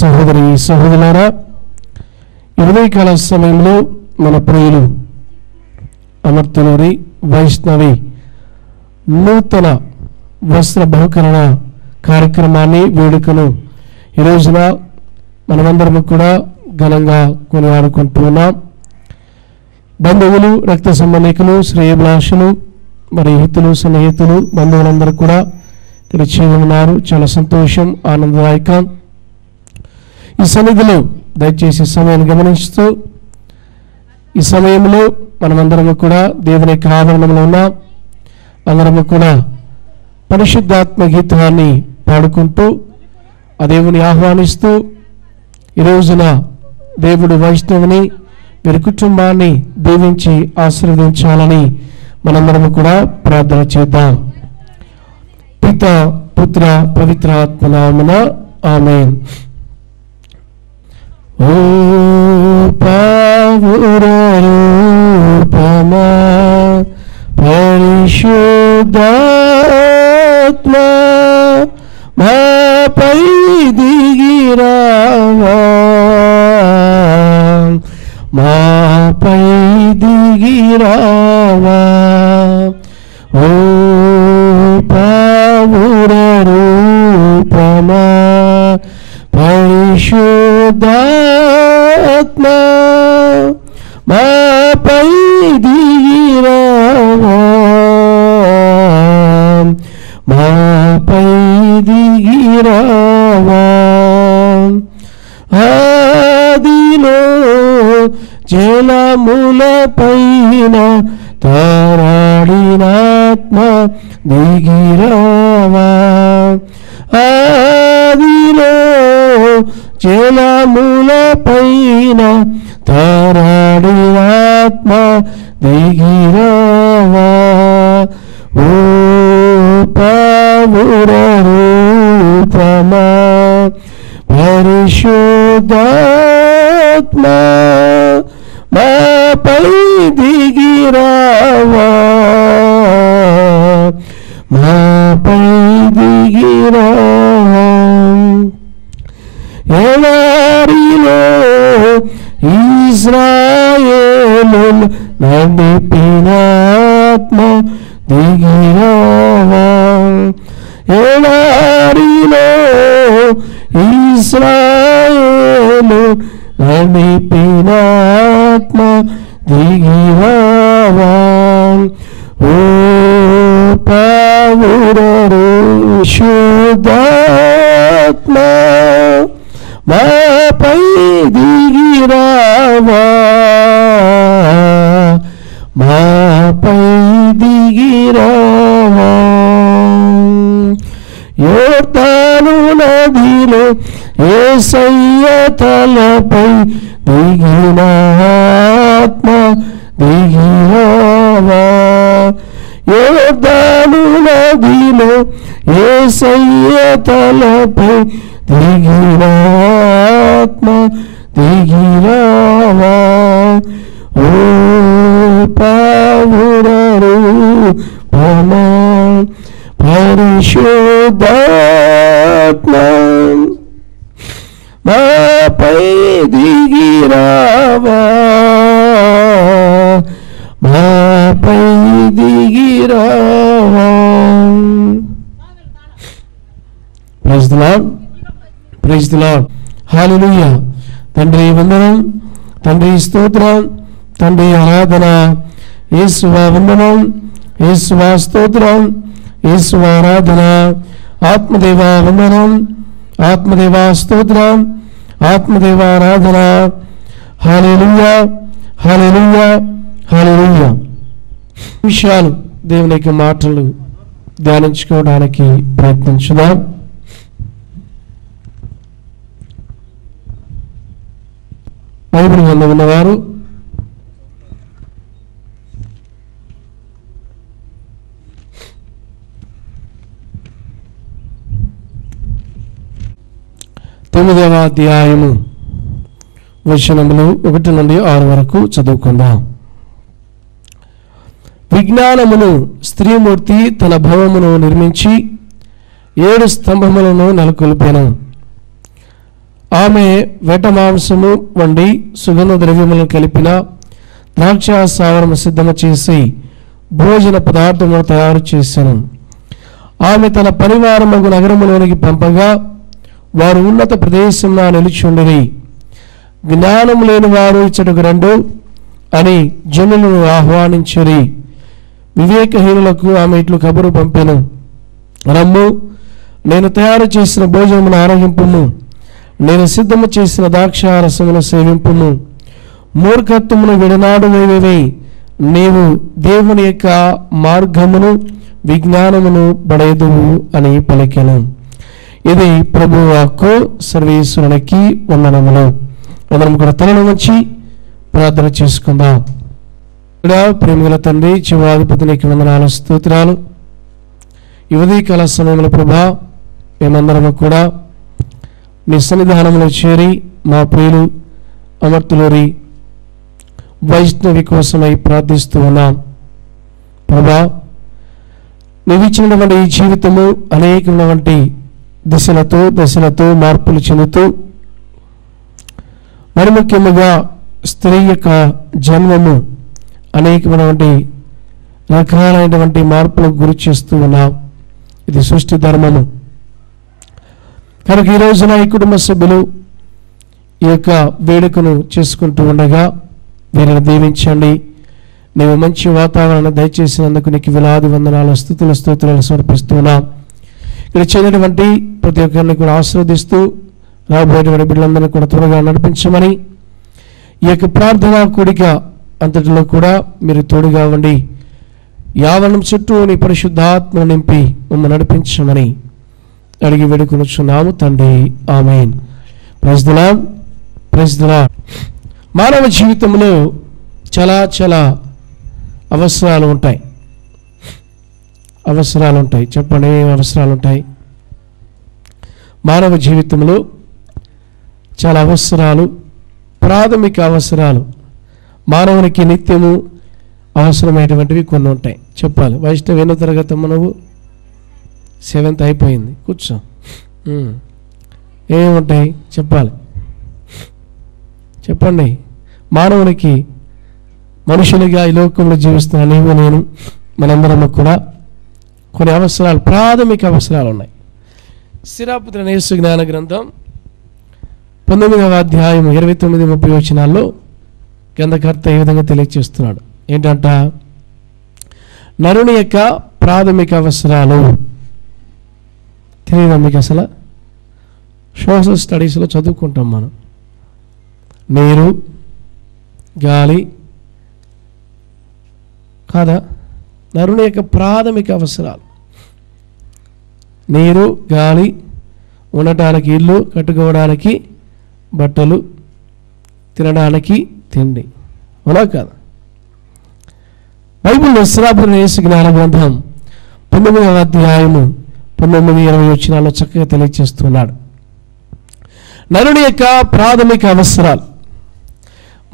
సహోదరి సహోదరులారా, ఉదయకాల సమయంలో మన ప్రియులు అమర్తనూరి వైష్ణవి నూతన వస్త్ర బహుకరణ కార్యక్రమాన్ని వేడుకను ఈ రోజున మనమందరము కూడా ఘనంగా కొనియాడుకుంటున్నాం. బంధువులు, రక్త సంబంధికులు, శ్రేయభిలాషులు, మరి హితులు, సన్నిహితులు, బంధువులందరూ కూడా ఇక్కడ చేరున్నారు. చాలా సంతోషం, ఆనందదాయకం. ఈ సన్నిధిలో దయచేసి సమయాన్ని గమనిస్తూ ఈ సమయంలో మనమందరము కూడా దేవుని యొక్క ఆవరణంలో ఉన్నాం. అందరము కూడా పరిశుద్ధాత్మ గీతాన్ని పాడుకుంటూ ఆ దేవుని ఆహ్వానిస్తూ ఈ రోజున దేవుడు వైష్ణవుని వీరి కుటుంబాన్ని దీవించి ఆశీర్వదించాలని మనందరము కూడా ప్రార్థన చేద్దాం. పిత, పుత్ర, పవిత్ర ఆత్మ నామమున ఆమేన్. ఓ పావుర రూపమా పరిశుద్ధాత్మ మాపై దిగిరావా, మాపై దిగిరావా. ఓ పావుర రూపమా పరిశుద్ధాత్మ మాపై దిగిరావా, మాపై దిగిరావా. ఆదిలో జలముల పైన తారాడినాత్మ దిగిరావా, ఆదిలో జలముల పైన తారాడినాత్మ దిగిరావా. ఓ పావుర రూపమా పరిశుద్ధాత్మ మాపై దిగిరావా, మాపై దిగిరావా. ఎడారిలో ఇశ్రాయేలు నడిపిన ఆత్మ దిగిరావా, ఎడారిలో ఇశ్రాయేలు నడిపిన ఆత్మ దిగిరావా. ఓ పావుర శుద్ధాత్మ మాపై దిగిరావా, మాపై దిగిరావా. యోర్దాను నదిలో యేసయ్య తలపై దిగిన ఆత్మ దిగిరావా, యోర్దాను నదిలో యేసయ్య తలపై దిగిన ఆత్మ దిగిరావా. ఓ పావుర రూపమా పరిశుద్ధాత్మ మాపై దిగిరావా, మాపై దిగిరావా. Praise the lord, praise the lord, hallelujah. తండ్రి వందనం, తండ్రి స్తోత్రం, తండ్రి ఆరాధన. యేసువా వందనం, యేసువా స్తోత్రం, యేసువా ఆరాధన. ఆత్మదేవా వందనం, ఆత్మదేవా స్తోత్రం, ఆత్మదేవా ఆరాధన. హల్లెలూయా, హల్లెలూయా, హల్లెలూయా. విషయాలు దేవుని యొక్క మాటలు ధ్యానించుకోవడానికి ప్రయత్నించుదాం. బైబిల్ గ్రంథం ఉన్నవారు తొమ్మిదవ అధ్యాయము వచనములు 1 నుండి 6 వరకు చదువుకుందాం. విజ్ఞానమును స్త్రీమూర్తి తన భవమును నిర్మించి 7 స్తంభములను నెలకొల్పెను. ఆమె వెట మాంసము వండి సుగంధ ద్రవ్యములను కలిపిన ద్రాక్ష సావరము సిద్ధము చేసి భోజన పదార్థములు తయారు చేశాను. ఆమె తన పరివారముకు నగరములోనికి పంపగా వారు ఉన్నత ప్రదేశంలో నిలిచుండిరి. జ్ఞానం లేని వారు ఇచ్చటకు రండు అని జనులను ఆహ్వానించిరి. వివేకహీనులకు ఆమె ఇట్లు కబురు పంపెను, రమ్ము, నేను తయారు చేసిన భోజనమును ఆరగింపుము, నేను సిద్ధము చేసిన ద్రాక్షారసమును సేవింపుము. మూర్ఖత్వమును విడనాడువేవి, నీవు దేవుని యొక్క మార్గమును విజ్ఞానమును పడేదువు అని పలికెను. ఇది ప్రభువు వాక్కు. సర్వేశ్వరునికి వందనములు. అందరం కూడా తలను వచ్చి ప్రార్థన చేసుకుందాం. ప్రేమగల తండ్రి, జీవాధిపతి నీకు వందనాలు, స్తోత్రాలు. ఈ ఉదయకాల సమయంలో ప్రభా, మేమందరము కూడా నీ సన్నిధానంలో చేరి మా ప్రియులు అమర్తులూరి వైష్ణవి కోసమై ప్రార్థిస్తూ ఉన్నాం. ప్రభా, నీవు ఇచ్చినటువంటి ఈ జీవితము అనేకమైనటువంటి దశలతో మార్పులు చెందుతూ, మరి ముఖ్యముగా స్త్రీ యొక్క జన్మము అనేకమైనటువంటి రకాలైనటువంటి మార్పులకు గురి చేస్తూ ఉన్నాం. ఇది సృష్టి ధర్మము కనుక ఈ రోజున ఈ కుటుంబ సభ్యులు ఈ యొక్క వేడుకను చేసుకుంటూ ఉండగా వీరిని దీవించండి. నీవు మంచి వాతావరణం దయచేసినందుకు నీకు వేలాది వందనాలు, స్తుతులు సమర్పిస్తున్నాం. ఇక్కడ చేరినటువంటి ప్రతి ఒక్కరిని కూడా ఆశీర్వదిస్తూ రాబోయేటువంటి బిడ్డలందరినీ కూడా త్వరగా నడిపించమని, ఈ యొక్క ప్రార్థనా కూడిక అంతటిలో కూడా మీరు తోడుగా ఉండి యావరణం చుట్టూ నీ పరిశుద్ధాత్మను నింపి మమ్మల్ని నడిపించమని అడిగి వేడుకొనుచున్నాము తండ్రి. Amen. Praise the lord. Praise the lord. మానవ జీవితంలో చాలా అవసరాలు ఉంటాయి. చెప్పండి, ఏం అవసరాలు ఉంటాయి? మానవ జీవితంలో చాలా అవసరాలు, ప్రాథమిక అవసరాలు మానవునికి నిత్యము అవసరమైనటువంటివి కొన్ని ఉంటాయి. చెప్పాలి. వైష్ణవ్ ఎన్నో తరగతమ్మ నువ్వు? 7th అయిపోయింది. కూర్చో. ఏముంటాయి చెప్పాలి, చెప్పండి. మానవునికి మనుషులుగా ఈ లోకంలో జీవిస్తున్న నీవు నేను మనందరము కూడా కొన్ని అవసరాలు, ప్రాథమిక అవసరాలు ఉన్నాయి. సిరాపుత్ర యేసు జ్ఞాన గ్రంథం 19వ అధ్యాయం 29-30 వచనాల్లో గ్రంథకర్త ఈ విధంగా తెలియజేస్తున్నాడు. ఏంటంట? నరుని యొక్క ప్రాథమిక అవసరాలు. తెలియదా మీకు? అసలు సోషల్ స్టడీస్లో చదువుకుంటాం మనం. నీరు, గాలి కాదా? నరుని యొక్క ప్రాథమిక అవసరాలు. నీరు, గాలి, ఉండటానికి ఇల్లు, కట్టుకోవడానికి బట్టలు, తినడానికి తిండి. అవునా కాదా? బైబిల్లో సిరాపుత్ర యేసు జ్ఞాన గ్రంథం 19వ అధ్యాయము 19-20 వచనాల్లో చక్కగా తెలియజేస్తున్నాడు నరుని యొక్క ప్రాథమిక అవసరాలు.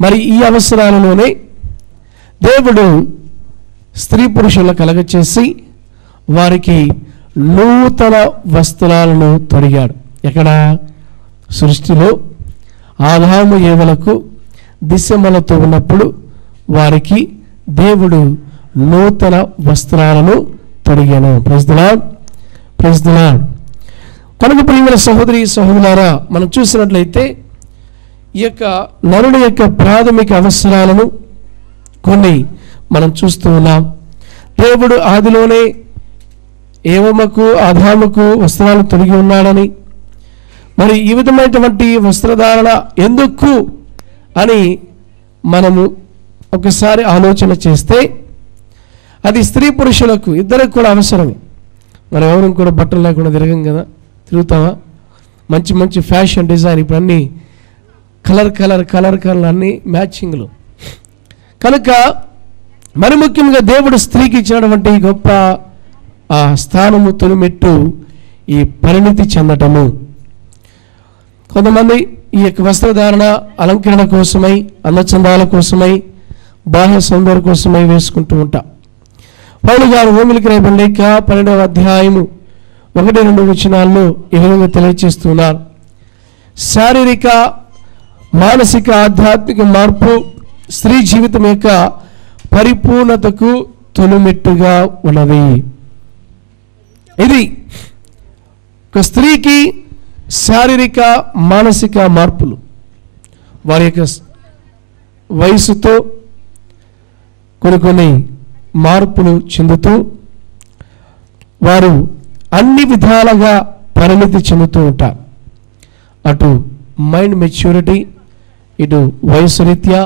మరి ఈ అవసరాలలోనే దేవుడు స్త్రీ పురుషులను కలగచేసి వారికి నూతన వస్త్రాలను తొడిగాడు. ఎక్కడ? సృష్టిలో ఆదాము ఏవలకు దిశమలతో ఉన్నప్పుడు వారికి దేవుడు నూతన వస్త్రాలను తొడిగాను. Praise the lord. Praise the lord. కనుక ప్రియమైన సహోదరి సహోదరులారా, మనం చూసినట్లయితే ఈ యొక్క నరుని యొక్క ప్రాథమిక అవసరాలను కొన్ని మనం చూస్తూ ఉన్నాం. దేవుడు ఆదిలోనే ఏవమ్మకు ఆదాముకు వస్త్రాలు తొడిగి ఉన్నాడని, మరి ఈ విధమైనటువంటి వస్త్రధారణ ఎందుకు అని మనము ఒకసారి ఆలోచన చేస్తే అది స్త్రీ పురుషులకు ఇద్దరికి కూడా అవసరమే. మనం ఎవరు కూడా బట్టలు లేకుండా తిరగం కదా, తిరుగుతావా? మంచి మంచి ఫ్యాషన్ డిజైన్, ఇప్పుడు అన్నీ కలర్ అన్నీ మ్యాచింగ్లు. కనుక మరి ముఖ్యంగా దేవుడు స్త్రీకి ఇచ్చినటువంటి గొప్ప స్థానము, తొలిమెట్టు ఈ పరిణితి చెందటము. కొంతమంది ఈ యొక్క వస్త్రధారణ అలంకరణ కోసమై, అందచందాల కోసమై, బాహ్య సౌందర్యం కోసమై వేసుకుంటూ ఉంటాం. పౌలు గారు రోమీయులకు రాయబడిన లేఖ 12వ అధ్యాయము 1-2 వచనాల్లో ఈ విధంగా తెలియజేస్తున్నారు. శారీరక, మానసిక, ఆధ్యాత్మిక మార్పు స్త్రీ జీవితం యొక్క పరిపూర్ణతకు తొలిమెట్టుగా ఉన్నది. ఇది ఒక స్త్రీకి శారీరక, మానసిక మార్పులు వారి యొక్క వయసుతో కొన్ని మార్పులు చెందుతూ వారు అన్ని విధాలుగా పరిణతి చెందుతూ ఉంటారు. అటు మైండ్ మెచ్యూరిటీ, ఇటు వయసు రీత్యా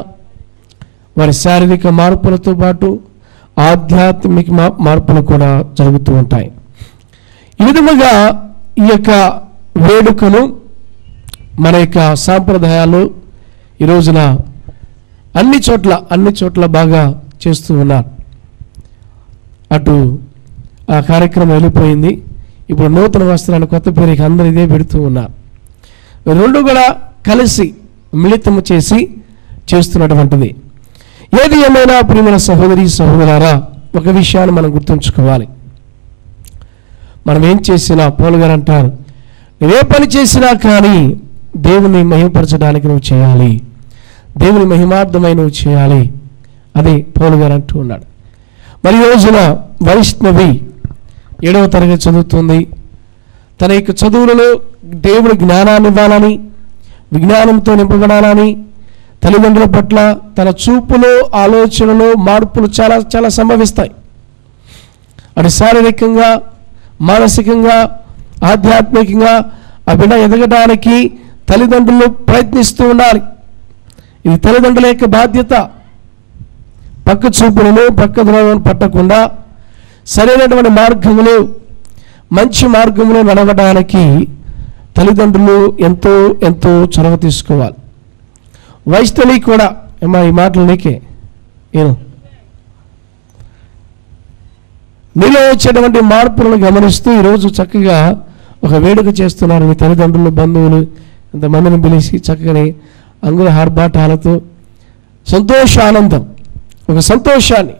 వారి శారీరక మార్పులతో పాటు ఆధ్యాత్మిక మార్పులు కూడా జరుగుతూ ఉంటాయి. ఈ విధముగా ఈ యొక్క వేడుకను మన యొక్క సాంప్రదాయాలు ఈ రోజున అన్ని చోట్ల బాగా చేస్తూ ఉన్నారు. అటు ఆ కార్యక్రమం వెళ్ళిపోయింది. ఇప్పుడు నూతన వస్త్రాన్ని కొత్త పేరుకి అందరూ ఇదే పెడుతూ ఉన్నారు. రెండు కూడా కలిసి మిళితము చేసి చేస్తున్నటువంటిది. ఏది ఏమైనా ప్రియమైన సహోదరి సహోదరులారా, ఒక విషయాన్ని మనం గుర్తుంచుకోవాలి. మనం ఏం చేసినా, పౌలు గారు అంటారు, నువ్వే పని చేసినా కానీ దేవుని మహిమపరచడానికి నువ్వు చేయాలి, దేవుని మహిమార్థమై నువ్వు చేయాలి. అదే పౌలు గారు అంటూ ఉన్నాడు. మరి రోజున వైష్ణవి 7వ తరగతి చదువుతుంది. తన యొక్క చదువులలో దేవుని జ్ఞానాన్ని ఇవ్వాలని, విజ్ఞానంతో నింపబడాలని, తల్లిదండ్రుల పట్ల తన చూపులో, ఆలోచనలో మార్పులు చాలా చాలా సంభవిస్తాయి. అటు శారీరకంగా, మానసికంగా, ఆధ్యాత్మికంగా ఆ బిడ్డ ఎదగడానికి తల్లిదండ్రులు ప్రయత్నిస్తూ ఉండాలి. ఇది తల్లిదండ్రుల యొక్క బాధ్యత. పక్క చూపులను, పక్క ద్రోవలను పట్టకుండా సరైనటువంటి మార్గములు, మంచి మార్గంలో నడవడానికి తల్లిదండ్రులు ఎంతో ఎంతో చొరవ తీసుకోవాలి. వైష్ణవి కూడా, అమ్మా ఈ మాటలు నీకే, నీలో వచ్చేటువంటి మార్పులను గమనిస్తూ ఈరోజు చక్కగా ఒక వేడుక చేస్తున్నారు. మీ తల్లిదండ్రులు, బంధువులు ఎంతమందిని పిలిచి చక్కని అంగుల ఆర్భాటాలతో సంతోషానందం, ఒక సంతోషాన్ని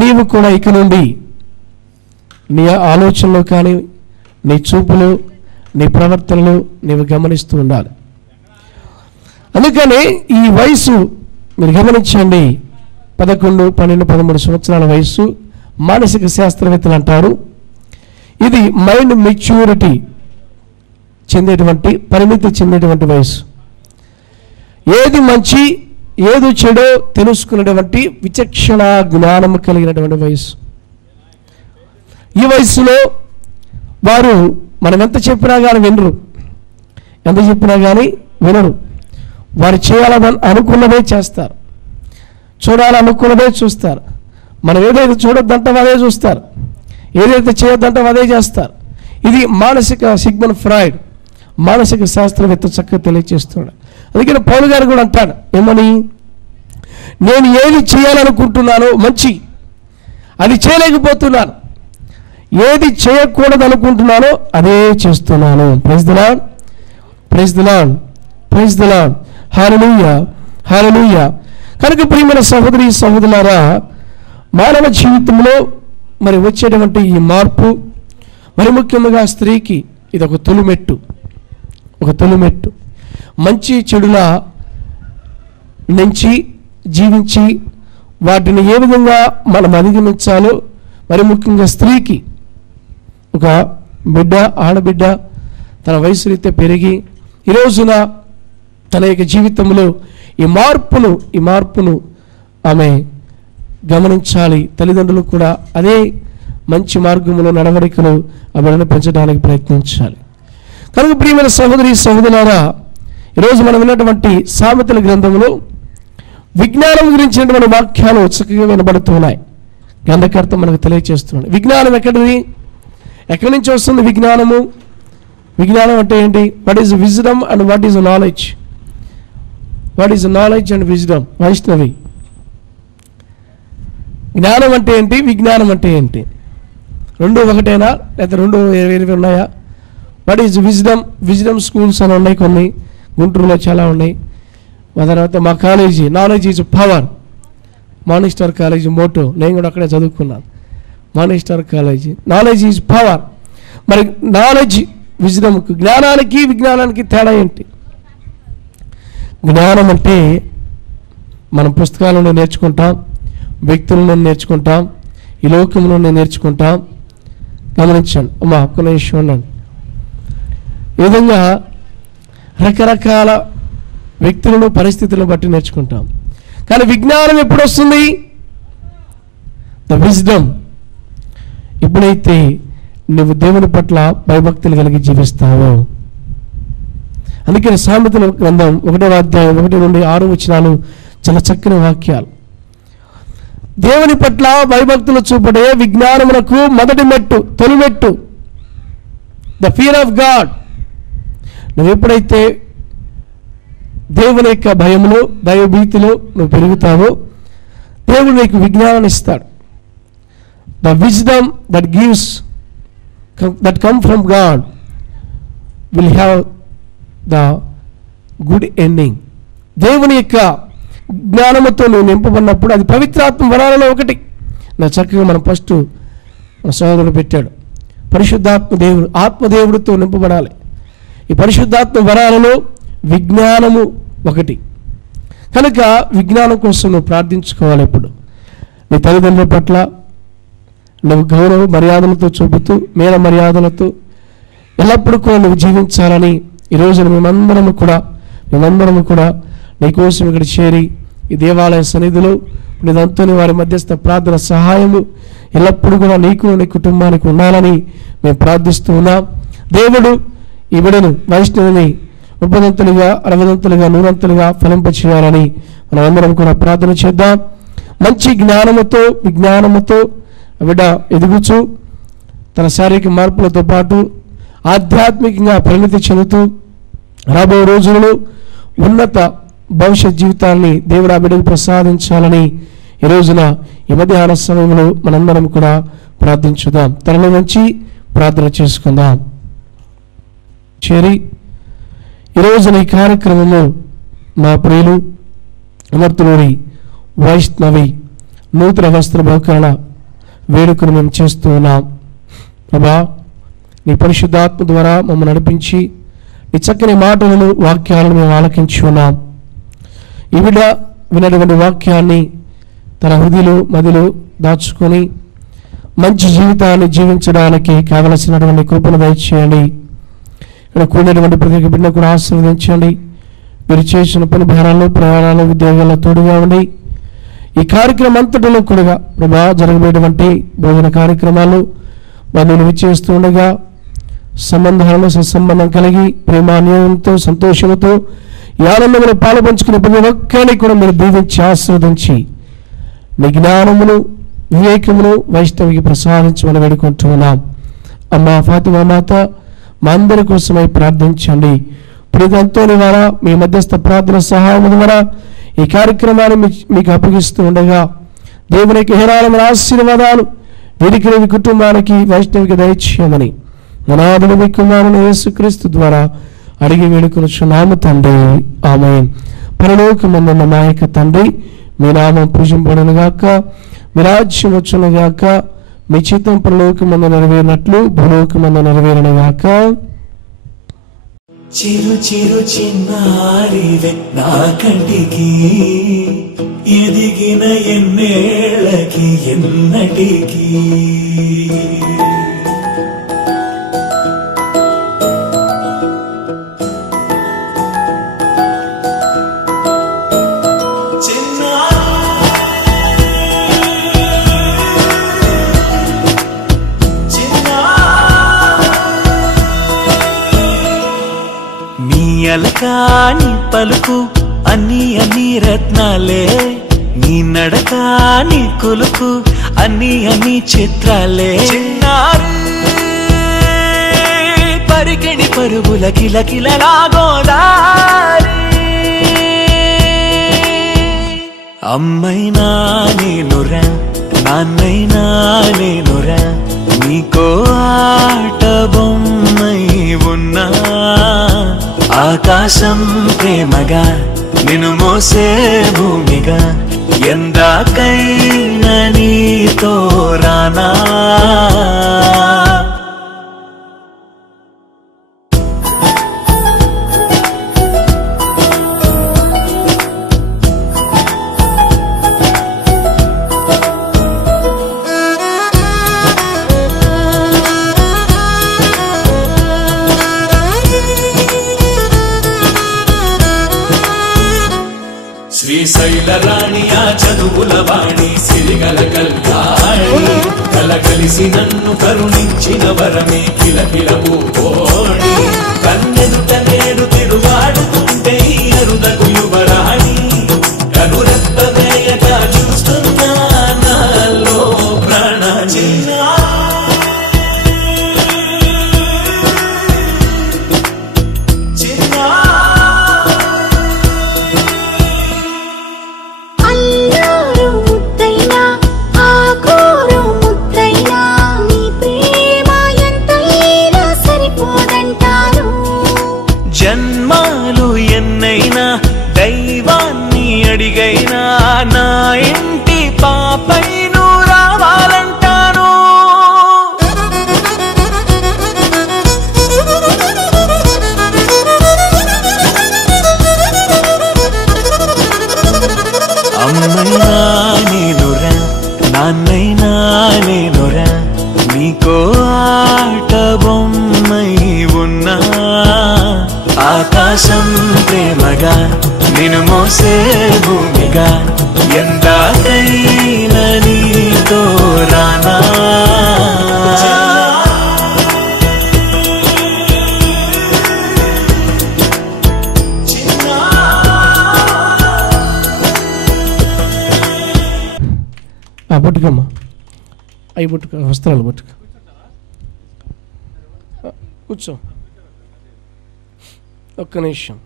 నీవు కూడా ఇక నుండి నీ ఆలోచనలో కానీ, నీ చూపులు, నీ ప్రవర్తనలు నీవు గమనిస్తూ ఉండాలి. అందుకని ఈ వయసు మీరు గమనించండి, 11, 12, 13 సంవత్సరాల వయసు మానసిక శాస్త్రవేత్తలు అంటారు ఇది మైండ్ మెచ్యూరిటీ చెందేటువంటి, పరిణితి చెందేటువంటి వయసు. ఏది మంచి ఏది చెడో తెలుసుకునేటువంటి విచక్షణ జ్ఞానము కలిగినటువంటి వయసు. ఈ వయసులో వారు మనం ఎంత చెప్పినా కానీ వినరు, ఎంత చెప్పినా కానీ వినరు. వారు చేయాలని అనుకున్నదే చేస్తారు, చూడాలనుకున్నదే చూస్తారు. మనం ఏదైతే చూడొద్దంటాం అదే చూస్తారు, ఏదైతే చేయొద్దంటాం అదే చేస్తారు. ఇది మానసిక సిగ్మండ్ ఫ్రాయిడ్ మానసిక శాస్త్రవేత్త చక్కగా తెలియజేస్తున్నాడు. అందుకని పౌలు గారు కూడా అంటాడు ఏమని, నేను ఏది చేయాలనుకుంటున్నానో మంచి అది చేయలేకపోతున్నాను, ఏది చేయకూడదు అనుకుంటున్నానో అదే చేస్తున్నాను. Praise the lord, praise the lord, praise the lord, hallelujah, hallelujah. కనుక ప్రియమైన సహోదరి సహోదరులారా, మానవ జీవితంలో మరి వచ్చేటువంటి ఈ మార్పు మరి ముఖ్యంగా స్త్రీకి ఇది ఒక తొలిమెట్టు, ఒక తొలిమెట్టు. మంచి చెడుల నుంచి జీవించి వాటిని ఏ విధంగా మనం అధిగమించాలో, మరి ముఖ్యంగా స్త్రీకి ఒక బిడ్డ, ఆడబిడ్డ తన వయసు రీత్యా పెరిగి ఈ రోజున తన యొక్క జీవితంలో ఈ మార్పును ఆమె గమనించాలి. తల్లిదండ్రులు కూడా అదే మంచి మార్గంలో నడవడికలు ఆ బిడ్డను పెంచడానికి ప్రయత్నించాలి. కనుక ప్రియమైన సహోదరి సహోదరులారా, ఈరోజు మనం విన్నటువంటి సామెతల గ్రంథంలో విజ్ఞానం గురించినటువంటి వాక్యాలు చక్కగా వినబడుతున్నాయి. గ్రంథకర్త మనకు తెలియజేస్తున్నాడు. విజ్ఞానం ఎక్కడి నుంచి వస్తుంది? విజ్ఞానము, విజ్ఞానం అంటే ఏంటి? What is wisdom and what is knowledge? What is knowledge and wisdom? Vaishnavi, జ్ఞానం అంటే ఏంటి, విజ్ఞానం అంటే ఏంటి? రెండు ఒకటేనా లేకపోతే రెండు వేరు ఉన్నాయా? What is wisdom? Wisdom schools అని ఉన్నాయి, కొన్ని గుంటూరులో చాలా ఉన్నాయి. తర్వాత మా college knowledge is power, morning star college motto, నేను కూడా అక్కడే చదువుకున్నాను. Morning star college knowledge is power. మరి నాలెడ్జ్ విజ్డమ్కు, జ్ఞానానికి విజ్ఞానానికి తేడా ఏంటి? జ్ఞానం అంటే మనం పుస్తకాల నుండి నేర్చుకుంటాం, వ్యక్తుల నుండి నేర్చుకుంటాం, ఈ లోకం నుండి నేర్చుకుంటాం. గమనించండి అమ్మా, ఒక్క నిమిషం ఉండండి. ఈ విధంగా రకరకాల వ్యక్తులను పరిస్థితులను బట్టి నేర్చుకుంటాం. కానీ విజ్ఞానం ఎప్పుడు వస్తుంది? ద విజ్డమ్ ఎప్పుడైతే నువ్వు దేవుని పట్ల భయభక్తులు కలిగి జీవిస్తావో. అందుకని సామెతల గ్రంథం 1వ అధ్యాయం 1 నుండి 6 వచనాలు చాలా చక్కని వాక్యాలు. దేవుని పట్ల భయభక్తులు చూపడే విజ్ఞానమునకు మొదటి మెట్టు, తొలి మెట్టు ద ఫియర్ ఆఫ్ గాడ్. నువ్వు ఎప్పుడైతే దేవుని యొక్క భయములో, దైవభీతిలో నువ్వు పెరుగుతావో, దేవుడు నీకు విజ్ఞానాన్ని ఇస్తాడు. The wisdom that gives that come from God will have the good ending. దేవుని యొక్క జ్ఞానముతో నువ్వు నింపబడినప్పుడు అది పవిత్రాత్మ వరాలలో ఒకటి. నా చక్కగా మనం ఫస్ట్ మన సోదరుడు పెట్టాడు, పరిశుద్ధాత్మ దేవుడు, ఆత్మదేవుడితో నింపబడాలి. ఈ పరిశుద్ధాత్మ వరాలలో విజ్ఞానము ఒకటి. కనుక విజ్ఞానం కోసం నువ్వు ప్రార్థించుకోవాలి. ఎప్పుడు నీ తల్లిదండ్రుల పట్ల నువ్వు గౌరవ మర్యాదలతో చూపుతూ, మేర మర్యాదలతో ఎల్లప్పుడూ కూడా నువ్వు జీవించాలని ఈరోజు మేమందరము కూడా నీకోసం ఇక్కడ చేరి ఈ దేవాలయ సన్నిధిలో నీదంతో వారి మధ్యస్థ ప్రార్థన సహాయము ఎల్లప్పుడూ కూడా నీకు, నీ కుటుంబానికి ఉండాలని మేము ప్రార్థిస్తూ ఉన్నాం. దేవుడు ఈ బిడ్డను, వైష్ణవిని 30ంతలుగా, 60ంతలుగా, 100ంతలుగా ఫలింపచేయాలని మనం అందరం కూడా ప్రార్థన చేద్దాం. మంచి జ్ఞానముతో, విజ్ఞానముతో బిడ్డ ఎదుగుచు తన శారీరక మార్పులతో పాటు ఆధ్యాత్మికంగా పరిణతి చెందుతూ రాబోయే రోజులలో ఉన్నత భవిష్యత్ జీవితాన్ని దేవుడు ఆ బిడ్డకు ప్రసాదించాలని ఈ రోజున ఈ మధ్యాహ్న సమయంలో మనందరం కూడా ప్రార్థించుదాం. తనలో నుంచి ప్రార్థన చేసుకుందాం. చేరి ఈరోజున ఈ కార్యక్రమంలో మా ప్రియులు అమర్తులూరి వైష్ణవి నూతన వస్త్ర బహుకరణ వేడుకను మేము చేస్తూ ఉన్నాం. ప్రభా, నీ పరిశుద్ధాత్మ ద్వారా మమ్మల్ని నడిపించి నీ చక్కని మాటలను, వాక్యాలను మేము ఆలకించి ఉన్నాం. ఈ బిడ్డ విన్నటువంటి వాక్యాన్ని తన హృదయలో, మదిలో దాచుకొని మంచి జీవితాన్ని జీవించడానికి కావలసినటువంటి కృపను దయచేయండి. ఇక్కడ కూడినటువంటి ప్రతి బిడ్డను కూడా ఆశీర్వదించండి. మీరు చేసిన పని భారాల్లో, ప్రయాణాలు, ఉద్యోగాల్లో తోడుగా ఉండి ఈ కార్యక్రమం అంతటిలో కూడా ప్రభా జరగబోయేటువంటి భోజన కార్యక్రమాలు బంధువులు విచ్చేస్తూ ఉండగా సంబంధాలను సత్సంబంధం కలిగి ప్రేమాన్యంతో, సంతోషంతో ఈ ఆనందమును పాలు పంచుకునే ప్రతి ఒక్కరిని కూడా మీరు దీవించి ఆశీర్వదించి నీ జ్ఞానమును, వివేకమును వైష్ణవికి ప్రసాదించమని వేడుకుంటున్నాం. అమ్మా ఫాతిమా మాత, మా అందరి కోసమై ప్రార్థించండి. ప్రియతంతో ద్వారా మీ మధ్యస్థ ప్రార్థన సహాయం ద్వారా ఈ కార్యక్రమాన్ని మీకు అప్పగిస్తూ ఉండగా దేవునికి హేరాళమైన ఆశీర్వాదాలు వీరికి, కుటుంబానికి, వైష్ణవికి దయచేయమని మనాదుడు మీ కుమారుని యేసుక్రీస్తు ద్వారా అడిగి వేడుకొనుచున్నాము తండ్రి, ఆమేన్. పరలోకమందున్న మా యొక్క తండ్రి, మీ నామం పూజింపబడునుగాక, మీ రాజ్యం వచ్చునుగాక, మీ చిత్తం పరలోకమందు నెరవేరినట్లు భూలోకమందు నెరవేరునుగాక. చిరు చిరు చిన్నారివే నా కంటికి, ఎదిగిన ఎన్నేళ్ళకి ఎన్నటికి నీ పలుకు అన్ని రత్నాలే, నీ నడక, నీ కొలుకు అన్ని చిత్రాలే. చిన్నారు పరికిణి పరుగుల కిలకిలలా గోదారి, అమ్మైనా నేనురా, నాన్నైనా నేనురా, నీకో ఆట బొమ్మై ఉన్నా. ఆకాశం ప్రేమగా నిన్ను మోసే భూమిగా, ఎందాకైనా నీతో రానా. శ్రీశైల రాణి ఆ చదువుల వాణి సిరిగల కళ్యాణి కలగలిసి నన్ను కరుణించిన వరమే కిలకిలవు కోణి కన్నెదుట నేడు తిరుగాడుతుంటే అరుదకు యువరాణి కనురెప్ప వేయక చూస్తున్నా నాలో ప్రాణ చిన్నా జన్మాలు ఎన్నైనా దైవాన్ని అడిగైనా నా ఇంటి పాపై నువ్వు రావాలంటాను అమ్మైనా నేనురా నాన్నైనా నేనురా నీకో ఆట బొమ్మై ఉన్నా ఆకాశం ప్రేమగా నిన్ను మోసే భూమిగా ఎందాకైనా నీతో రానా పట్టుకమ్మా అవి పట్టుక వస్త్రాలు పట్టుక కూర్చో ఒక్క నిమిషం.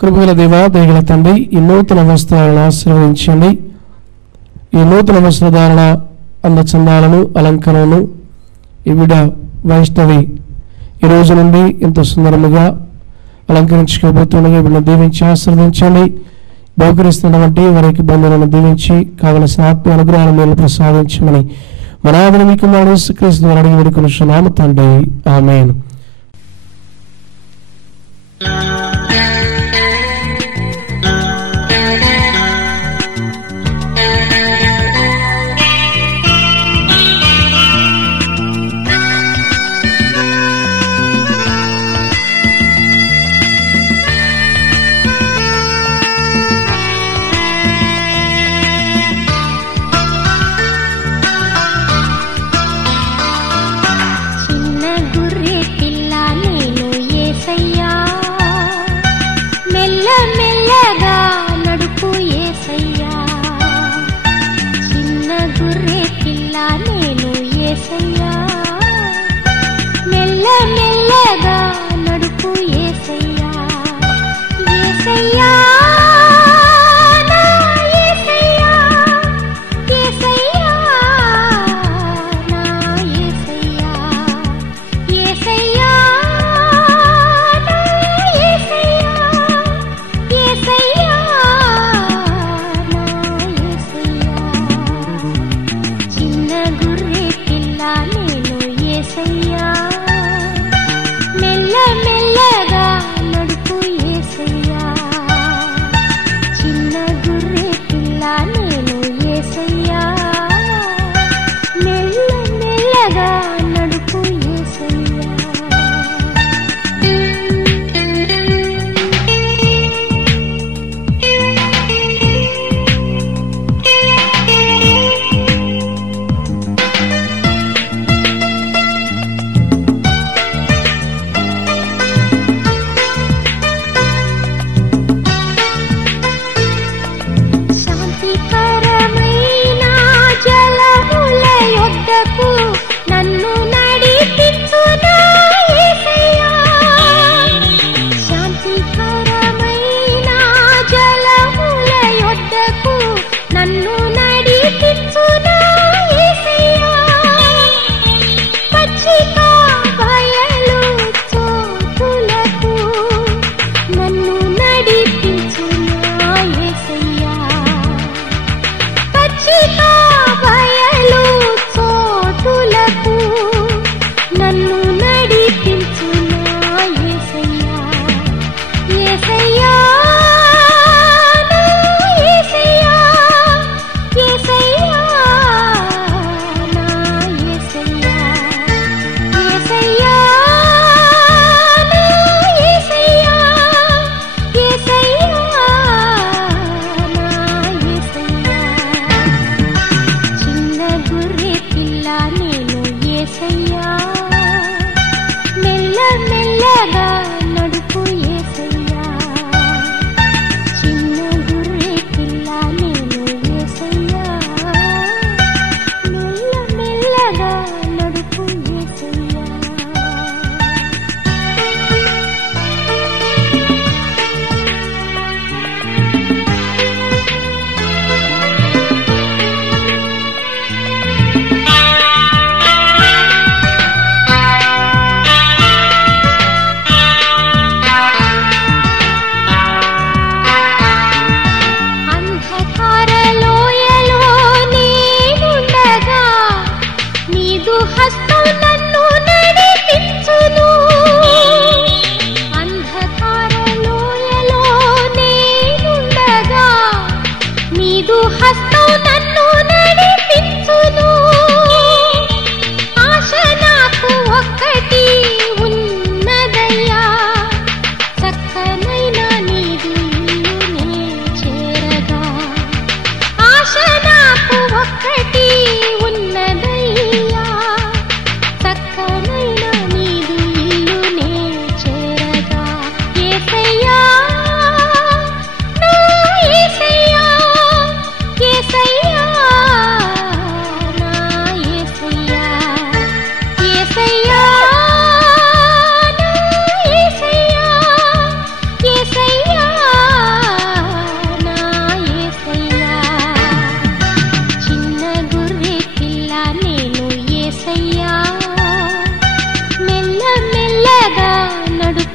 కృపగల దేవా దయగల తండ్రి ఈ నూతన వస్త్రాలను ఆశీర్వదించండి. ఈ నూతన వస్త్రధారణ అందచందాలను అలంకరణను ఈ బిడ్డ వైష్ణవి ఈ రోజు నుండి ఇంత సుందరముగా అలంకరించుకోబోతుండగా వీళ్ళని దీవించి ఆశీర్వదించండి. బహుకరిస్తున్నటువంటి వారికి బంధువులను దీవించి కావలసిన ఆత్మ అనుగ్రహాలను మీరు ప్రసాదించమని మన ఆవిడ మీకు యేసుక్రీస్తు ద్వారా అడిగి వేడుకొనుచున్నాము తండ్రి, ఆమేన్. చిన్న గుర్రె పిల్ల నేను యేసయ్యా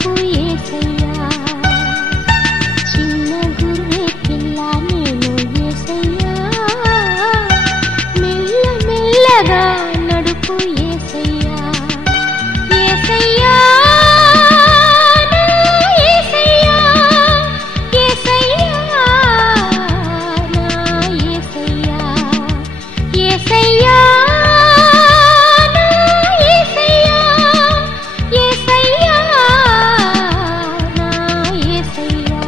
నడుపు యేసయ్యా చిన్న గుర్రె పిల్ల నేను యేసయ్యా మెల్ల మెల్లగా నడుపు యేసయ్యా యేసయ్యా నా యేసయ్యా యేసయ్యా నా యేసయ్యా యేసయ్యా నా యేసయ్యా యేసయ్యా నా యేసయ్యా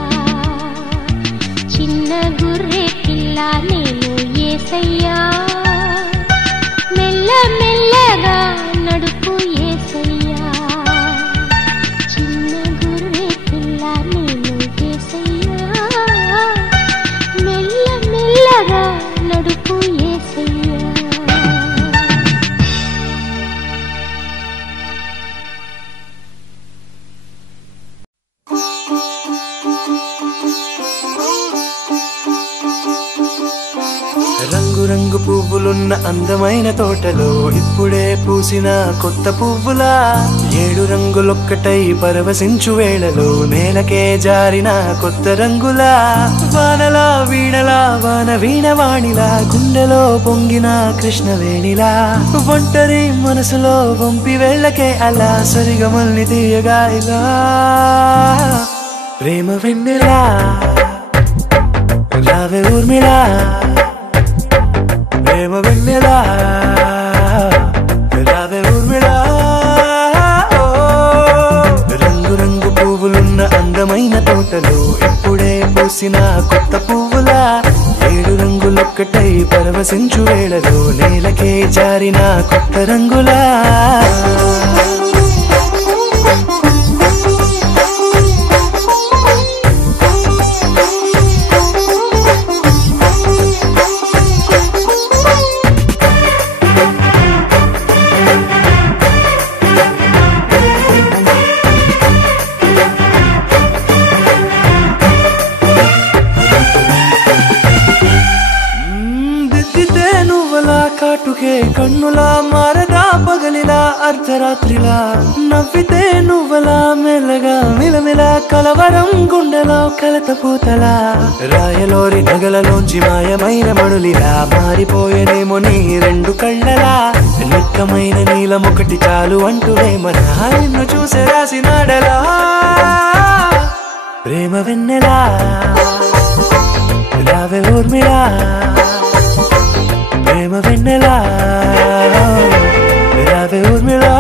చిన్న గుర్రె పిల్ల నేను యేసయ్యా మెల్ల మెల్లగా నడుపు యేసయ్యా చిన్న గుర్రె పిల్ల నేను యేసయ్యా మెల్ల మెల్లగా నడుపు యేసయ్యా రంగు రంగు పువ్వులున్న అందమైన తోటలో ఇప్పుడే పూసిన కొత్త పువ్వులా 7 రంగులొక్కటై పరవశించు వేళలో నేలకే జారిన కొత్త రంగులా వానలా వీణలా వాన వీణవాణిలా గుండెలో పొంగిన కృష్ణవేణిలా ఒంటరి మనసులో వంపి వెళ్ళకే అలా సరిగమల్ని తీయగా ఇలా ప్రేమ వెన్నెలా రావే ఊర్మిళా ప్రేమ వెన్నెలా రావే ఊర్మిళా రంగు రంగు పువ్వులున్న అందమైన తోటలో ఇప్పుడే పూసిన కొత్త పువ్వులా 7 రంగులొక్కటై పరవశించు వేళలో నేలకే జారిన కొత్త రంగులా కాటుకే కన్నులా మారదా పగలిలా అర్ధరాత్రిలా నవ్వితే నువ్వలా మెల్లగా మిలమిలా కలవరం గుండెలో కలత పూతలా రాయలోరి నగలలోంచి మాయమైన మణులిలా మారిపోయేనేమో నీ 2 కళ్ళలా నిక్కమైన నీలమొకటి చాలు అంటూ వేమనా నిన్ను చూసే రాసినాడలా ప్రేమ వెన్నెలా రావే ఊర్మిళా ప్రేమ వెన్నెలా రావే ఊర్మిళా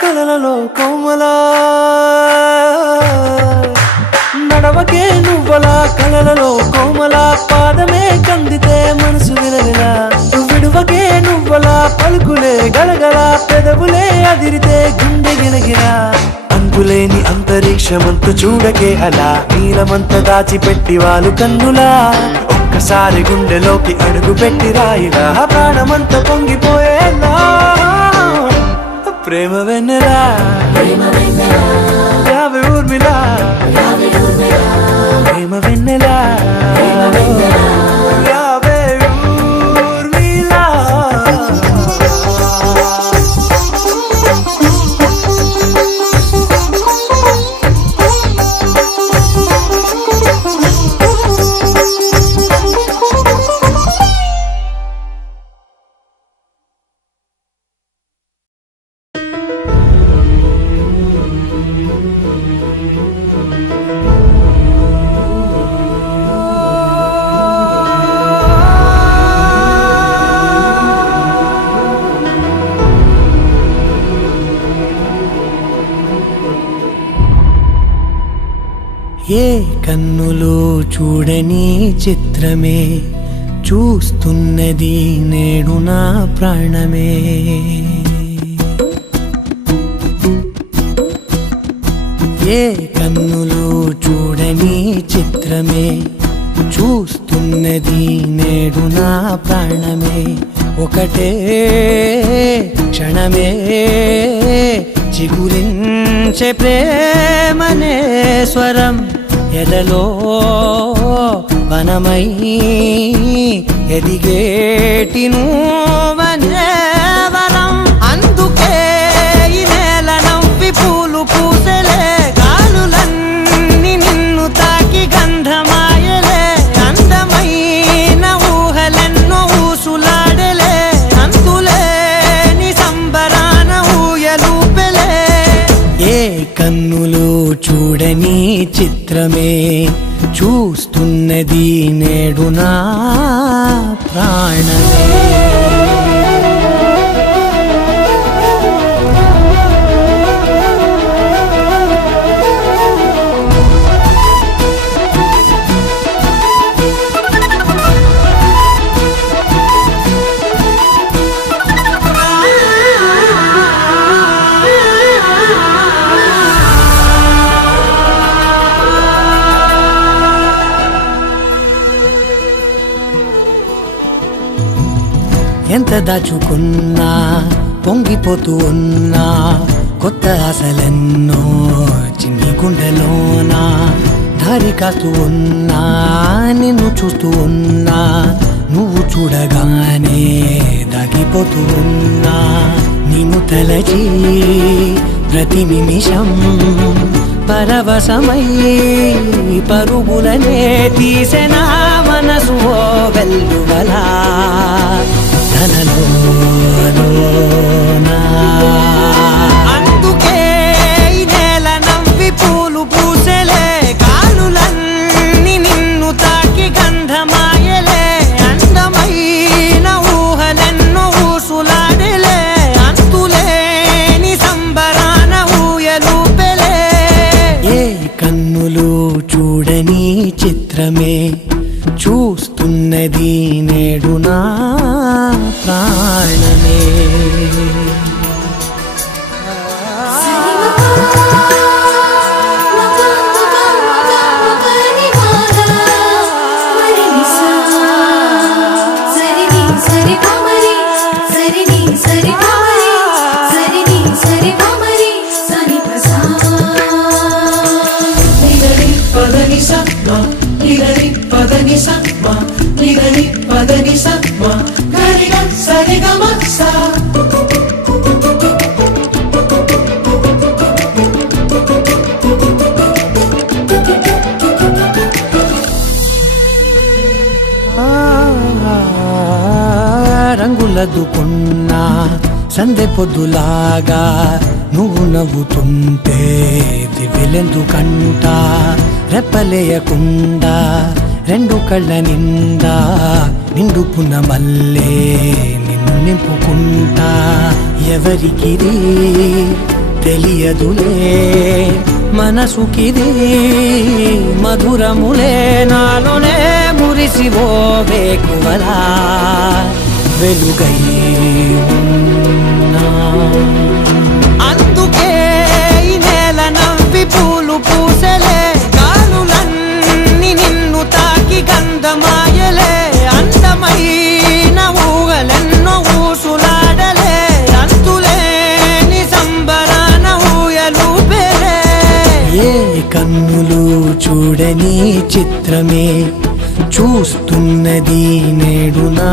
కలలలో కోమలా నడవకే నువ్వలా కలలలో కోమలా పాదమే కందితే మనసు విలవిలా విడువకే నువ్వలా పలుకులే గలగల పెదవులే అదిరితే గుండె గిలగిలా అంతులేని అంతరిక్షమంతు చూడకే అలా నీలమంత దాచిపెట్టి వాళ్ళు కన్నులా ఒక్కసారి గుండెలోకి అడుగు పెట్టి రాయిలా ప్రాణమంత పొంగిపోయేలా ప్రేమ వెన్నెలా రావే ఊర్మిళా ప్రేమ వెన్నెలా రావే ఊర్మిళా ఏ కన్నులో చూడని చిత్రమే చూస్తున్నది నేడు నా ప్రాణమే. ఏ కన్నులో చూడని చిత్రమే చూస్తున్నది నేడు నా ప్రాణమే. ఒకటే క్షణమే చిగురించే ప్రేమనే స్వరం ఎదలో వనమై ఎదిగేటి నువ్వనే వరం. అందుకే ఈ నేల నవ్వి పూలు పూసలే గాలులన్నీ నిన్ను తాకి గంధమాయలే. అందమైన ఊహలెన్నో ఊసులాడలే అంతులేని సంబరాన ఊయలూపెలే. ఏ కన్నులో చూడని చిత్రమే చూస్తున్నది నేడు నా ప్రాణమే. ఎంత దాచుకున్నా పొంగిపోతూ ఉన్నా కొత్త ఆశలెన్నో చిన్ని గుండెలోనా దారి కాస్తూ ఉన్నా నిన్ను చూస్తూ ఉన్నా నువ్వు చూడగానే దాగిపోతూ ఉన్నా. నిన్ను తలచి ప్రతి నిమిషం పరవశమై పరుగులనే తీసెనా మనసు ఓ వెల్లువలా ధనలోనా. అందుకే ఈ నేల నవ్వి పూలు పూసలే గాలులన్నీ నిన్ను తాకి గంధమాయలే. అందమైన ఊహలెన్నో ఊసులాడలే అంతులేని సంబరాన ఊయలూపెలే. ఏ కన్నులు చూడని చిత్రమే చూస్తున్నది నేడు నా ప్రాణమే. రంగులదుకున్నా సందె పొద్దులాగా నువ్వు నవ్వుతుంటే దివ్వెలెందుకంట. రెప్పలేయకుండా రెండు కళ్ళ నిండా నిండుకున్న మల్లే నిన్ను నింపుకుంటా. ఎవరికిది తెలియదులే మనసుకిది మధురములే నాలోనే మురిసివో వేకువలా వెలుగై ఉన్నా. అందుకే ఈ నేల నవ్వి పూలు పూసలే గాలులన్నీ నిన్ను తాకి గంధమాయలే. అందమైన ఊహలెన్నో ఊసులాడలే అంతులేని సంబరాన ఊయలూపెలే. ఏ కన్నులు చూడని చిత్రమే చూస్తున్నది నేడు నా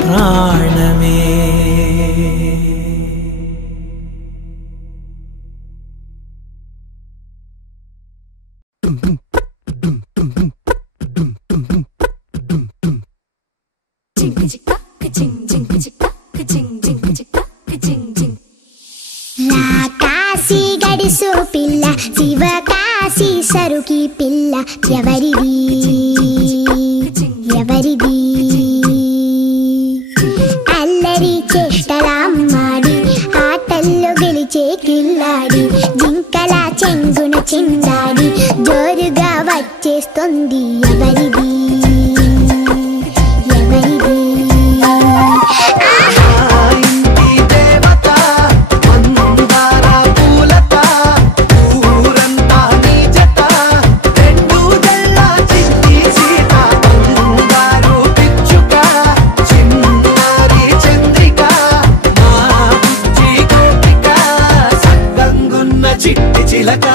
ప్రాణమే. కాశీ గడిసో పిల్ల శివ కాశీ సరుకి పిల్ల ఎవరిది ఎవరిది అల్లరి చేష్టలామ్మాడి ఆటల్లో గెలిచే కిల్లాడి జింకల చెంగున చిందాడి జోరుగా వచ్చేస్తుంది ఎవరిది ఎవరిది చిట్టి చిలక